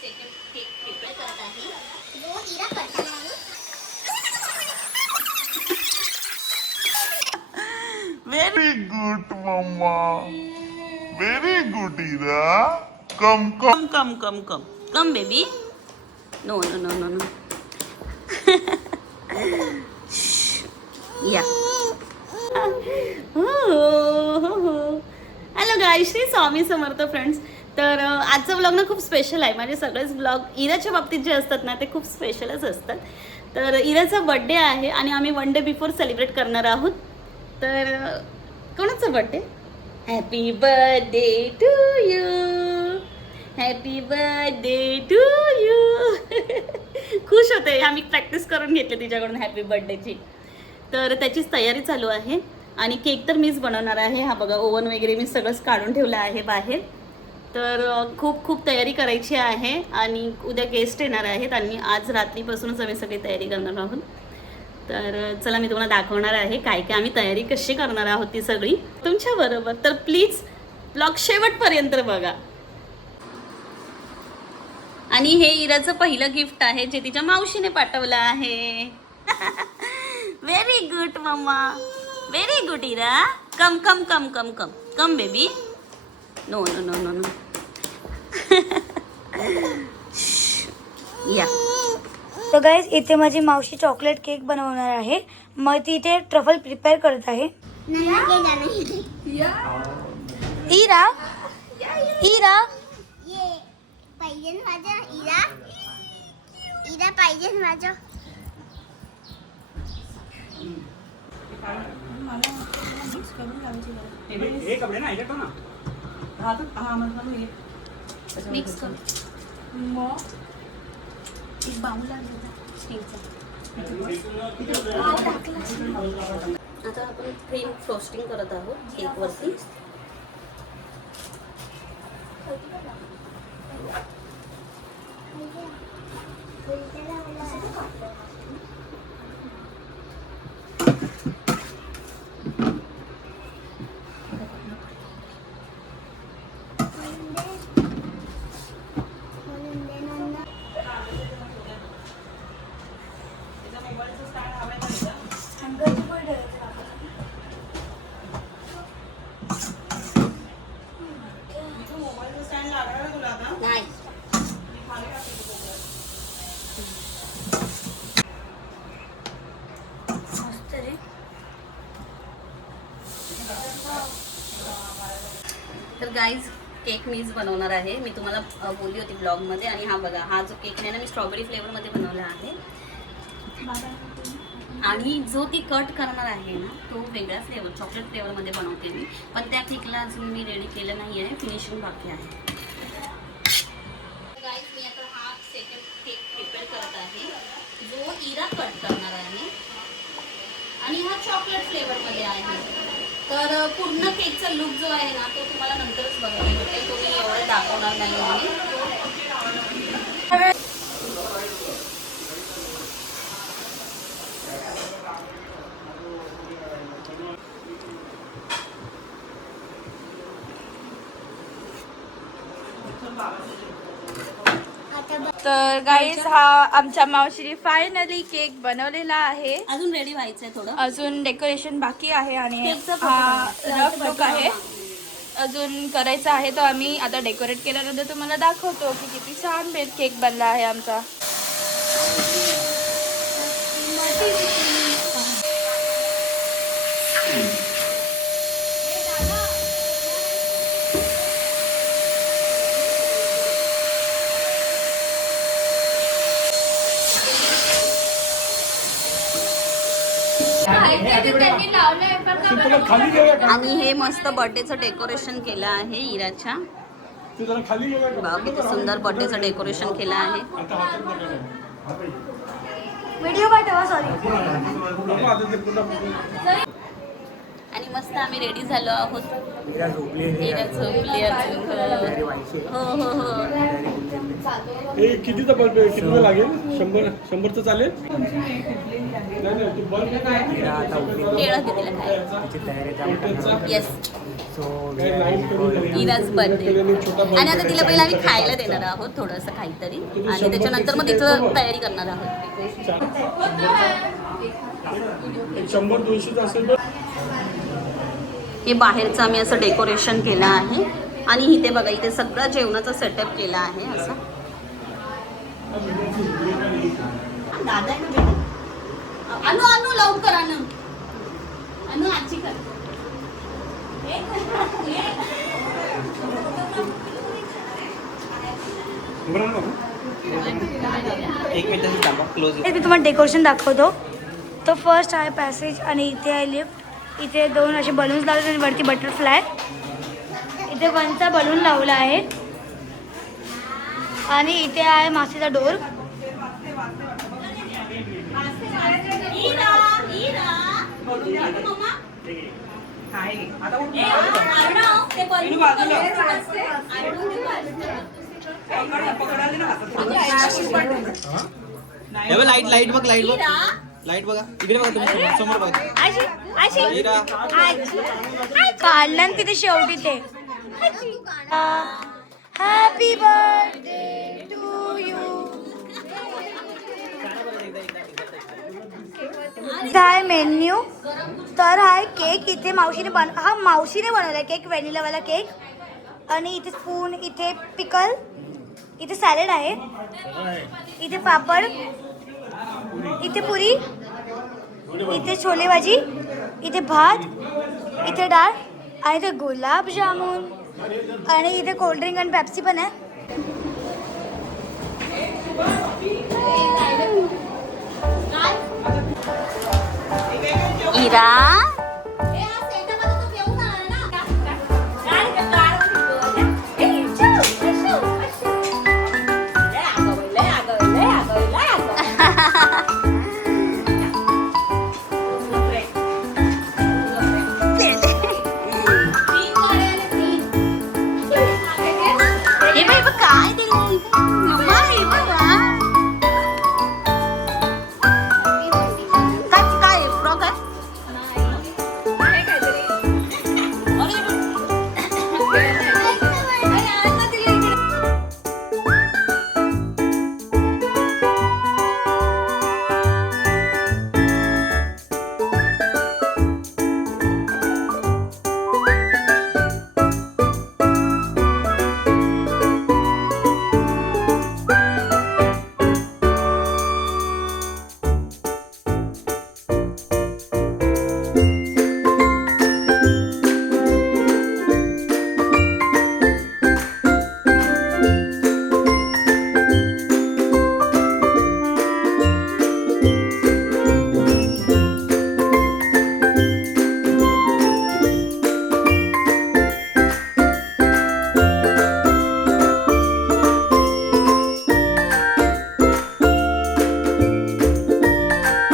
Very good, Mama. Very good, Ira. Come, baby. No. Yeah. Hello guys, Shri Swami Samarth friends. तर आजचा vlog ना खूप special आहे. माझे सगळेच व्लॉग इराच्या बाबतीत जे असतात ना ते खूप स्पेशलच असतात. तर इराचा बड्डे आहे आणि आम्ही 1 डे बिफोर सेलिब्रेट करणार आहोत. तर कोणाचा birthday? Happy birthday to you, happy birthday to you. खुश होते. आम्ही प्रॅक्टिस करून घेतली तिच्याकडून हॅपी बर्थडेची. तर त्याचीच तयारी चालू आहे आणि केक तर मीच बनवणार आहे. हा बघा, ओव्हन वगैरे मी सगळंच काढून ठेवलं आहे बाहेर. तर खूप तयारी करायची आहे आणि उद्या गेस्ट येणार आहेत आणि आज रात्रीपासूनच आम्ही सगळी तयारी करणार आहोत. तर चला मी तुम्हाला दाखवणार आहे काय आम्ही तयारी कशी करणार आहोत ती सगळी तुमच्याबरोबर. तर प्लीज ब्लॉग शेवटपर्यंत बघा. आणि हे इराचं पहिलं गिफ्ट आहे जे तिच्या मावशीने पाठवलं आहे. Very good mama, very good Ira. Come baby. No. Yeah. तर गाईज, इथे माझी मावशी चॉकलेट केक बनवणार आहे. मग ती इथे ट्रफल प्रिपेअर करत आहे. इरा पाहिजे माझ्या इरा पाहिजे माझ्या. हे कपडे ना ऐकतो ना. मिक्स कर. एक बाउल आता आपण क्रीम फ्रोस्टिंग करत आहोत केक वरती. नाही. तर गाईज, केक मीच बनवणार आहे. मी तुम्हाला बोलली होती ब्लॉगमध्ये. आणि हा बघा, हा जो केक आहे ना मी स्ट्रॉबेरी फ्लेवरमध्ये बनवला आहे. आणि जो ती कट करणार आहे ना तो वेगळ्या फ्लेवर चॉकलेट फ्लेवरमध्ये बनवते मी. पण त्या केकला अजून मी रेडी केलं नाही आहे, फिनिशिंग बाकी आहे. गाईज, मी आता हा सेकंड केक प्रिपेअर करत आहे जो इरा कट करणार आहे आणि हा चॉकलेट फ्लेवरमध्ये आहे. तर पूर्ण केकचा लुक जो आहे ना तो तुम्हाला नंतरच बघायला भेटेल. तो मी एवढं दाखवणार नाही आहे. तर गाईज, हा आमच्या मावशीने फायनली केक बनवलेला आहे. अजून रेडी व्हायचंय थोडं, अजून डेकोरेशन बाकी आहे आणि केकचा हा रफ लुक आहे, अजून करायचा आहे. तो आम्ही आता डेकोरेट केल्यानंतर तुम्हाला दाखवतो की किती छान केक बनला आहे आमचा. आणि हे मस्त बर्थडेचं डेकोरेशन केलं आहे इराच्या. बघा किती सुंदर बर्थडेचं डेकोरेशन केलं आहे. व्हिडिओ पाठवा. सॉरी. आणि मस्त आम्ही रेडी झालो आहोत. इरा झोपली अजून. हो. कितीचा बल्ब किती लागेल? 100चा चालेल. केळं कितीला काय? येस. इराज बर्थडे आणि आता तिला पहिला आम्ही खायला देणार आहोत थोडंसं काहीतरी आणि त्याच्यानंतर मग तिचं तयारी करणार आहोत. 100-200 असेल तर हे बाहेरचं आम्ही असं डेकोरेशन केलं आहे आणि इथे बघा इथे सगळं जेवणाचा सेटअप केला आहे असं. दादा आहे ना बेटा? अनु अनु लवकर अनु अनु आजी कर. उभं राहा ना बाबू. मी तुम्हाला डेकोरेशन दाखवतो. तो फर्स्ट आहे पॅसेज आणि इथे आहे लिफ्ट. इथे 2 असे बलून्स लावले आणि वरती बटरफ्लाय. इथे 1चा बलून लावला आहे आणि इथे आहे मासेचा डोर. लाईट बघ लाईट बघा इकडे बघा तुम्ही समोर बघा. काढला ना तिथे शेवटी ते हॅपी बर्थडे टू यू. काय मेन्यू तर आहे केक. इथे मावशीने मावशीने बनवला केक, व्हॅनिलावाला केक. आणि इथे स्पून, इथे पिकल, इथे सॅलेड आहे, इथे पापड, इथे पुरी, इथे छोले भाजी, इथे भात, इथे डाळ आणि इथे गुलाबजामुन आणि इथे कोल्ड्रिंक आणि पेप्सी पण आहे. इरा